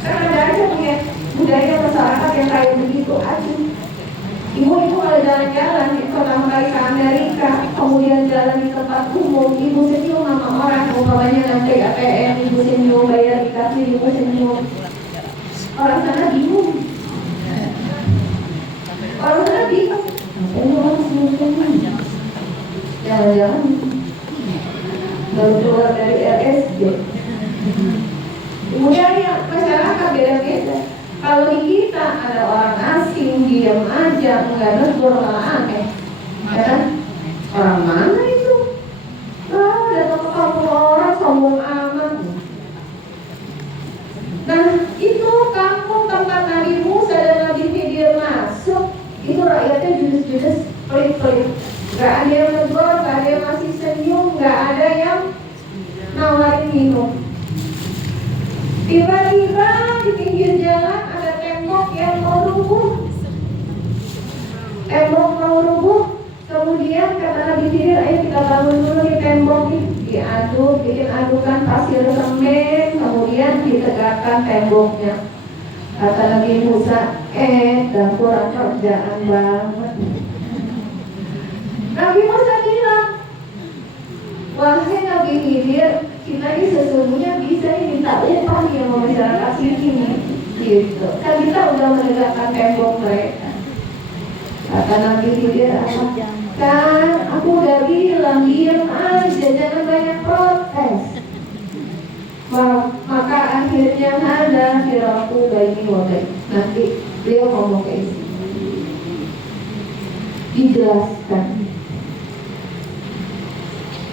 Karena ada aja punya budaya masyarakat yang kayak begitu aja. Ibu-ibu kalau jalan-jalan, pertama kali ke Amerika, kemudian jalan di tempat umum, ibu senyum sama orang, umpamanya nanti ATM, ibu senyum, bayar di kasir, ibu senyum. Orang sana bingung. Orang sana bingung. Ini orang senyum-senyum. Jangan-jangan baru keluar dari RSJ. Kemudian ya, masyarakat beda-beda. Kalau di kita ada orang asing, diam aja, nggak negur, malah aneh, ya kan? Orang mana itu? Datang ke kampung orang sombong amat. Nah, itu kampung tempat Nabi Musa dan Nabi Khidir masuk, itu rakyatnya judes-judes, pelit-pelit. Gak ada yang negur, gak ada yang masih senyum, gak ada yang nawarin minum. Tiba-tiba di pinggir jalan ada tembok yang mau rubuh. Tembok mau rubuh. Kemudian kata Nabi Khidir, ayo kita bangun dulu di tembok ini. Diaduk, bikin adukan pasir semen, kemudian ditegakkan temboknya. Kata Nabi Musa, dan kurang kerjaan banget. Nabi Musa bilang, wahai Nabi Khidir, kita ini sesungguhnya bisa ini minta upah nih sama masyarakat sini nih, gitu. Kan kita udah menegakkan tembok mereka. Kata Nabi Khidir, kan aku udah bilang diam aja, jangan banyak protes. Maka akhirnya ada firaku baini wa bain. Nanti beliau ngomong kayak gini, dijelaskan.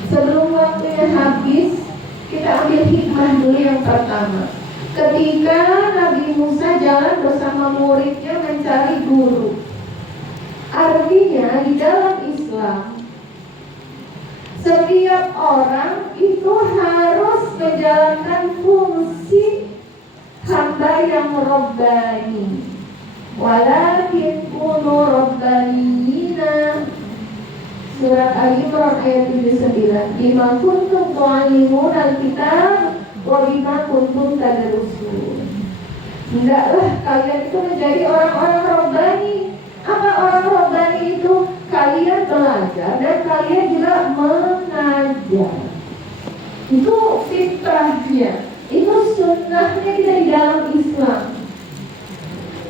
Sebelum waktunya habis, kita ambil hikmah dulu yang pertama. Ketika Nabi Musa jalan bersama muridnya mencari guru, artinya di dalam Islam setiap orang itu harus menjalankan fungsi hamba yang Rabbani. Walakin kunu Rabbaniyina. Surat Al-Imran ayat 79. Bima kuntum tu'allimun al-kitab wa bima kuntum tadrusun. Hendaklah kalian itu menjadi orang-orang Rabbani. Apa orang Rabbani itu? Kalian belajar dan kalian juga mengajar. Itu fitrahnya, itu sunnahnya kita di dalam Islam.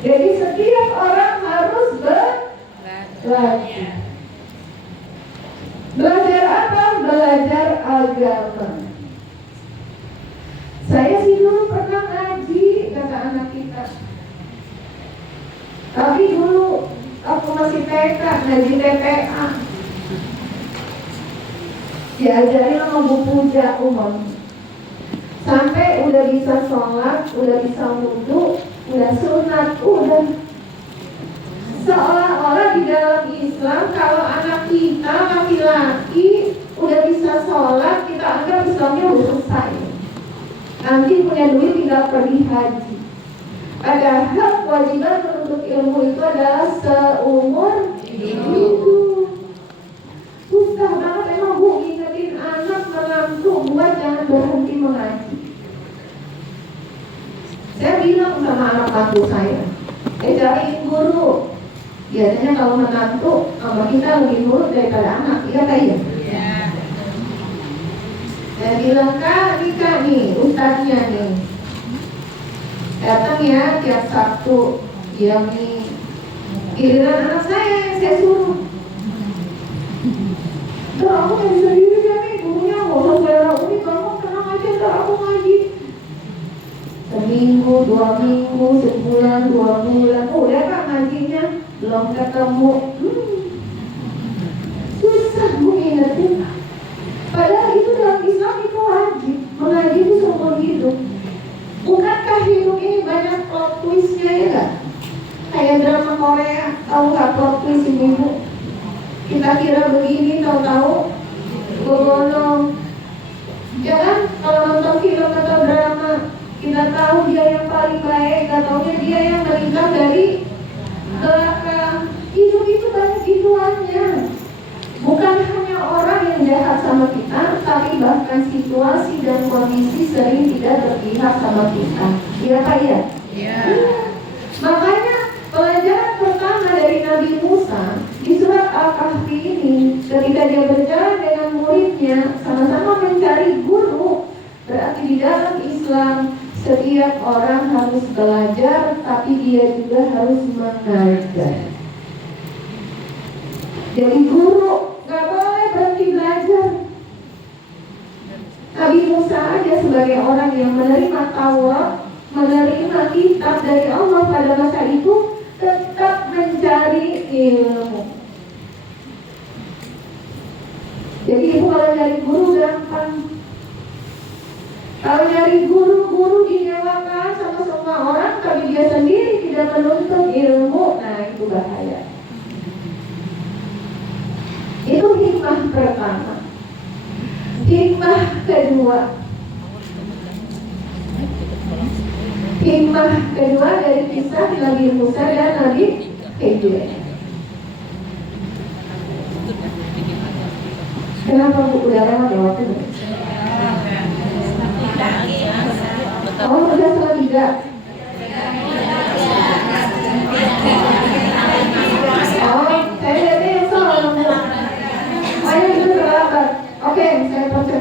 Jadi setiap orang harus belajar. Belajar apa? Belajar agama. Saya sih dulu pernah ngaji, kata anak kita. Tapi dulu aku masih TK, ngaji TPA. Diajarin sama Bu Puja umum. Sampai udah bisa sholat, udah bisa wudhu, udah sunat, udah. Seolah-olah di dalam Islam kalau anak kita laki-laki udah bisa sholat, kita anggap Islamnya udah selesai. Nanti punya duit tinggal pergi haji. Padahal kewajiban menuntut ilmu itu adalah seumur hidup. Susah banget emang Bu ingetin anak menantu buat jangan berhenti mengaji. Saya bilang sama anak mantu saya, cariin guru. Biasanya kalau menantu sama kita lebih nurut daripada anak, iya tak iya? Iya. Saya bilang, Kak nih, ustadznya nih datang ya tiap Sabtu, dia nih giliran anak saya yang saya suruh. Tuh aku gak bisa diri ya nih, gurunya gak usah bayar aku nih, kamu tenang aja, ntar aku ngaji. Seminggu, 2 minggu, sebulan, 2 bulan, udah Kak ngajinya belum ketemu. Susah Bu ingetin. Padahal itu dalam Islam itu wajib. Mengaji itu seumur hidup. Bukankah hidup ini banyak plot twistnya ya gak? Kayak drama Korea, tahu gak plot twist ini Bu? Kita kira begini, tahu-tahu begonong. Jangan kalau nonton film atau drama, kita tahu dia yang paling baik, gak taunya dia yang meninggal dari belakang. Hidup itu banyak gituannya. Bukan hanya orang yang jahat sama kita, tapi bahkan situasi dan kondisi sering tidak berpihak sama kita. Iya Pak ya? Iya. Makanya pelajaran pertama dari Nabi Musa di surat Al-Kahfi ini, ketika dia berjalan dengan muridnya sama-sama mencari guru, berarti di dalam Islam setiap orang harus belajar, tapi dia juga harus mengajar. Jadi guru gak boleh berhenti belajar. Nabi Musa aja sebagai orang yang menerima Taurat, menerima kitab dari Allah pada masa itu, tetap mencari ilmu. Jadi ibu kalau nyari guru gampang. Kalau nyari guru dinyewakan sama semua orang, tapi dia sendiri tidak menuntut ilmu, nah itu bahaya. Itu hikmah pertama. Hikmah kedua. Hikmah kedua dari kisah Nabi Musa dan Nabi Khidir. Kenapa Bu udah lewat ya waktu itu? Oh, udah setengah 3. Oh, saya lihatnya yang salah. Ayo itu terlambat. Oke, saya percaya.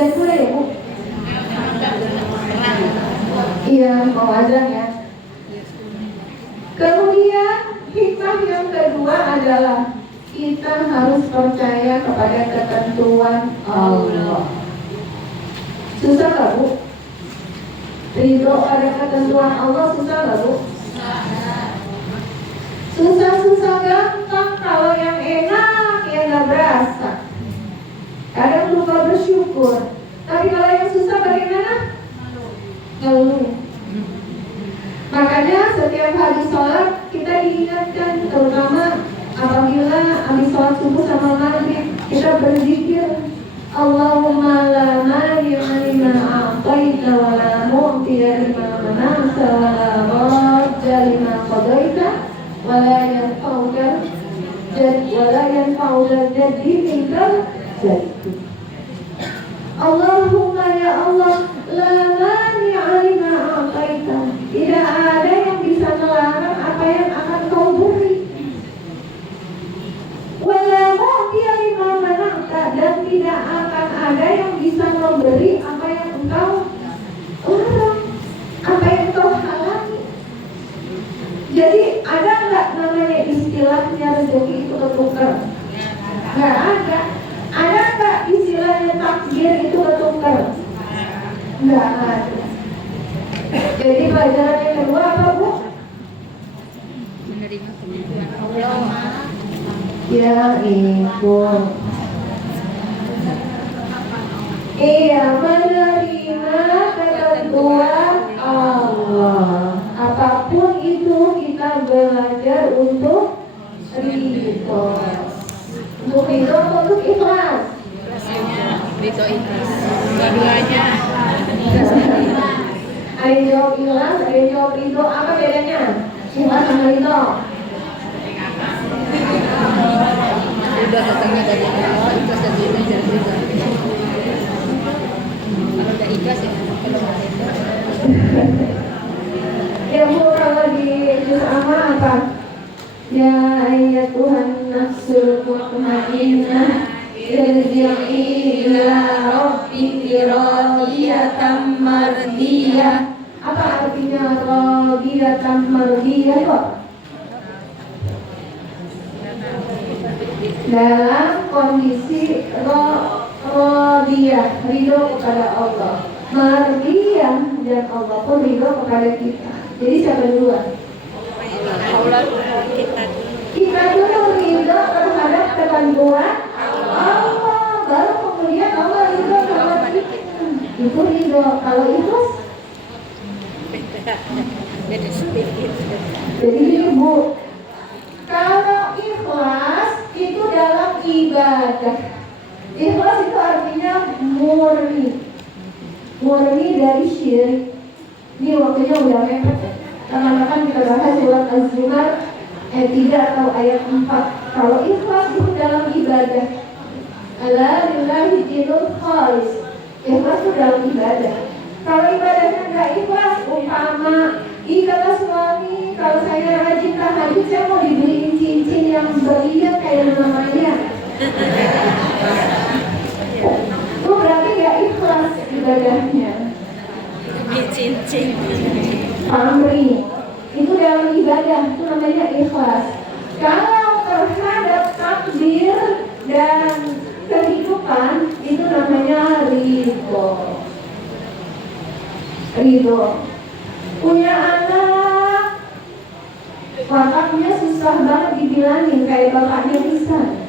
azan mulai ya Bu? Iya, mau azan ya. Kemudian hikmah yang kedua adalah kita harus percaya kepada ketentuan Allah. Susah nggak Bu? Ridho pada ketentuan Allah susah nggak Bu? Susah-susah gampang, kalau yang enak ya nggak berasa. Kadang lupa bersyukur. Tapi kalau yang susah bagaimana? Ngeluh. Makanya setiap hari sholat kita diingatkan, terutama apabila habis sholat subuh sama maghrib, kita berzikir, Allahumma la mani'a lima a'taita wa la mu'tiya lima mana'ta wa la radda lima qadaita wa la yanfa'uka jadi minkal jadi. Allahumma ya Allah, la mani'a lima a'taita, tidak ada yang bisa melarang apa yang akan kau beri. Wa la mu'tiya lima mana'ta, dan tidak akan ada yang bisa memberi apa yang engkau larang, apa yang engkau halangi. Jadi ada nggak namanya istilahnya rezeki itu ketukar? Nggak ada. Ada nggak istilahnya takdir itu ketukar? Nggak ada. Jadi pelajaran yang kedua apa Bu? Menerima ketentuan Allah. Ya Ibu. Iya, menerima ketentuan Allah. Apapun itu kita belajar untuk ridho. Untuk ridho atau untuk ikhlas? Ridho ikhlas. Dua-duanya. Ada yang jawab ikhlas, ada yang jawab ridho. Apa bedanya? Ikhlas sama ridho. Udah datangnya dari Allah, ikhlas dan ridho dan ridho. Kalau udah ikhlas ya, kalau nggak ridho. Ya Bu, kalau di juz amma apa? Ya ayyatuhan nafsul mutmainnah irji'i ila rabbiki radiyatan mardiyah. Apa artinya radiyatan mardiyah kok? Dalam kondisi radiyah, ridho kepada Allah, mardiyah, dan Allah pun ridho kepada kita. Jadi siapa duluan? Allah kita. Kita dulu ridho terhadap ketentuan Allah, baru kemudian Allah ridho kepada kita. Itu ridho. Kalau ikhlas, Beda sedikit. jadi Bu, kalau ikhlas itu dalam ibadah. Ikhlas itu artinya murni, murni dari syirik. Ini waktunya udah mepet ya. Kapan-kapan kita bahas surat Az-Zumar ayat 3 atau ayat 4. Kalau ikhlas itu dalam ibadah. Ala lillahi dinul khalis. Ikhlas itu dalam ibadah. Kalau ibadahnya nggak ikhlas, umpama kata suami, kalau saya rajin tahajud, saya mau dibeliin cincin yang berlian kayak namanya. Itu berarti nggak ikhlas ibadahnya. Cincin. Pamri itu dalam ibadah, itu namanya ikhlas. Kalau terhadap takdir dan kehidupan, itu namanya ridho. Ridho. Punya anak, wakafnya susah banget dibilangin kayak bapaknya Lisan.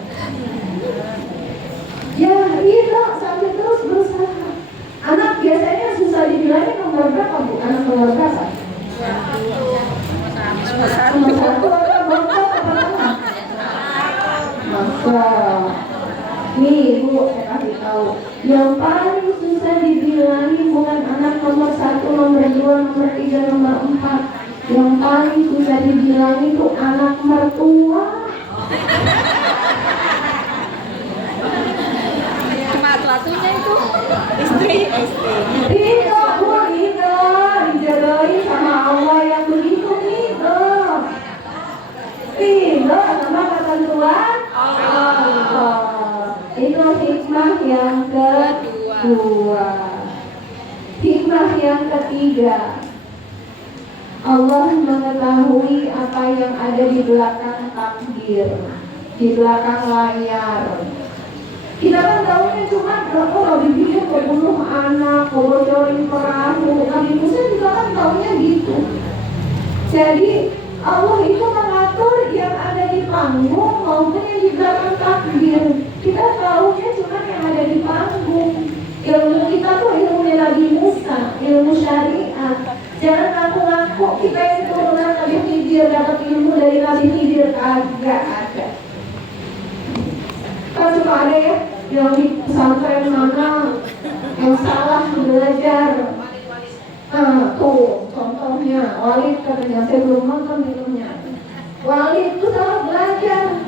Ya ridho sampai terus berusaha. Anak biasanya susah dibilangin nomor berapa Bu? Anak nomor berapa? Nomor satu atau bongkok apa tengah? Masa nih Bu, saya kasih tahu. Yang paling susah dibilangin bukan anak nomor 1, nomor 2, nomor 3, nomor 4. Yang paling susah dibilangin itu anak mertua. Satunya itu istri. Ridho Bu, ridho dijodohin sama Allah yang begitu ridho. Ridho sama ketentuan Allah. Itu hikmah yang kedua. ketiga, Allah mengetahui apa yang ada di belakang takdir, di belakang layar. Kita kan tahunya cuma Nabi Ibrahim membunuh anak, bocorin perahu. Nabi Musa juga kan tahunya gitu. Jadi Allah itu mengatur yang ada di panggung maupun yang di belakang takdir. Kita tahunya cuma yang ada di panggung. Ilmu kita tuh ilmu Nabi Musa, ilmu syariat. Jangan ngaku-ngaku kita yang turunan Nabi Khidir, dapat ilmu dari Nabi Khidir. Kagak ada. Kan suka ada ya yang di pesantren mana yang salah belajar. Tuh contohnya Walid, katanya saya belum nonton filmnya. Walid itu salah belajar,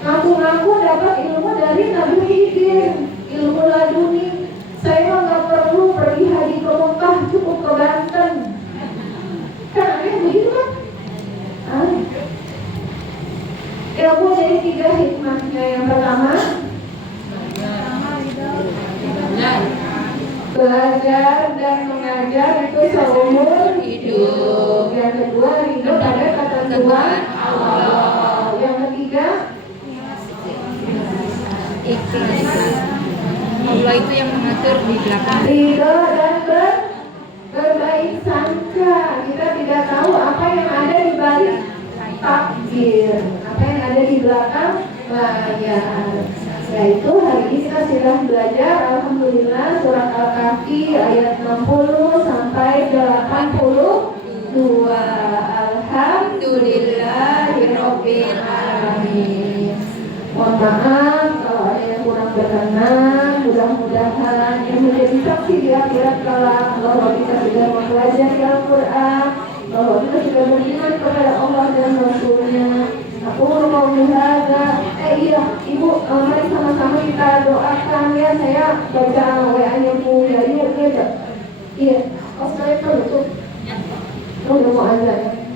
ngaku-ngaku dapat ilmu dari Nabi Khidir, ilmu laduni. Saya nggak perlu pergi haji ke Mekah, cukup ke Banten. Kan ada yang begitu kan? Ilmu dari 3 hikmahnya. Yang pertama, belajar dan mengajar itu seumur hidup. Yang kedua, hidup pada ketentuan Allah. Yang ketiga, ikhlas. Allah itu yang mengatur di belakang. ridho dan berbaik sangka. Kita tidak tahu apa yang ada di balik takdir, apa yang ada di belakang layar. Yaitu hari ini kita sudah belajar alhamdulillah surat Al-Kahfi ayat 60 sampai 82. Alhamdulillahirabbil alamin. Mohon maaf kalau ada yang kurang berkenan. Mudah-mudahan yang menjadi saksi di akhirat kelak bahwa kita sudah mempelajari Al-Quran, bahwa kita sudah beriman kepada Allah dan Rasulnya. Aku mau menghadap. Iya, Ibu, mari sama-sama kita doakan ya. Saya baca WA-nya Bu Yayu. Iya, sekali tutup. Udah mau azan.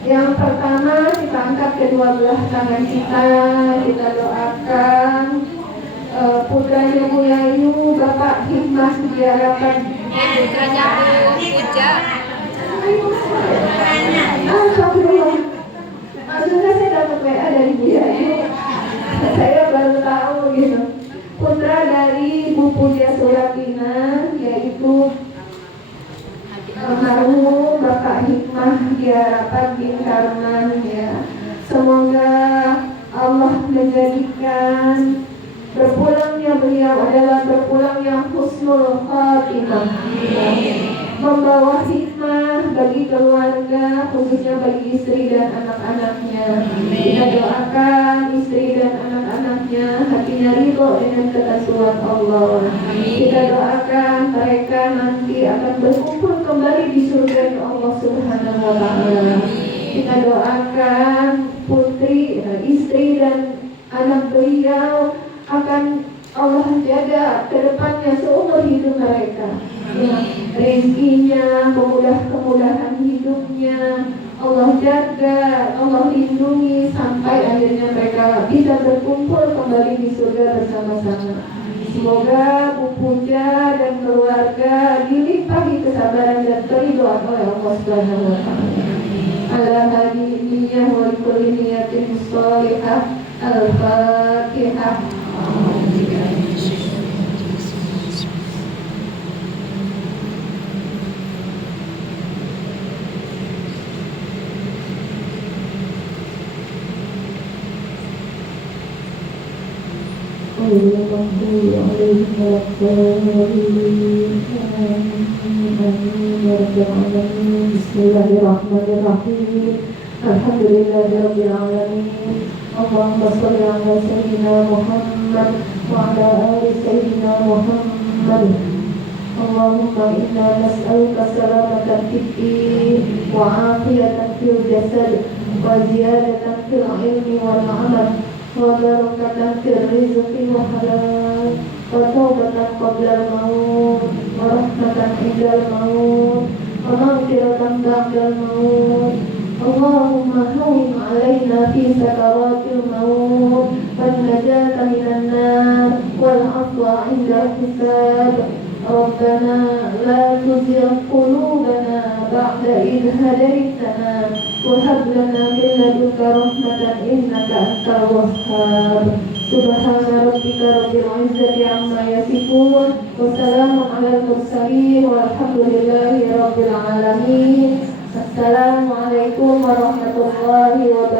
Yang pertama, kita angkat kedua belah tangan kita doakan putranya Bu Yayu, Bapak Hikmah Diharapkan. Putranya Bu Puja. Alhamdulillah. Maksudnya saya dapat WA dari Bu Yayu. Saya baru tahu gitu. Putra dari Bu Puja Suratina, yaitu almarhum Bapak Hikmah Diharapkan bin Karman ya. Semoga Allah menjadikan berpulangnya beliau adalah berpulang yang husnul khatimah, membawa hikmah bagi keluarga, khususnya bagi istri dan anak-anaknya. Kita doakan istri dan anak-anaknya hatinya ridho dengan ketentuan Allah. Kita doakan mereka nanti akan berkumpul kembali di surga Allah Subhanahu wa Ta'ala. Kita doakan putri, istri dan anak beliau akan Allah jaga ke depannya seumur hidup mereka. Rezekinya, kemudahan hidupnya Allah jaga, Allah lindungi sampai akhirnya mereka bisa berkumpul kembali di surga bersama-sama. Semoga Bu Puja dan keluarga dilimpahi kesabaran dan keridhaan oleh Allah Subhanahu wa Ta'ala. Ala hadiniyyah wa kulli niyatin shalihah. Al-Fatihah. Bismillahirrahmanirrahim. Alhamdulillahirabbil alamin. Allahumma shalli ala sayyidina Muhammad wa ala ali sayyidina Muhammad. Allahumma inna nas'aluka salamatan fid din wa afiyatan fil jasad wa ziyadatan fil ilmi wal amal wa barakatan fil rizqi wa halal wa taubatan qabla al-maut wa rahmatan indal maut wa maghfiratan ba'dal maut. Allahumma hawwin 'alaina fi sakaratil maut wan najata minan nar wal 'afwa 'inda hisab. Rabbana ولا تزغ قلوبنا بعد إذ هديتنا وهب لنا من لدنك رحمة إنك أنت الوهاب سبحان ربك رب العزة عما يصفون وسلام على المرسلين والحمد لله رب العالمين. Assalamualaikum warahmatullahi wabarakatuh.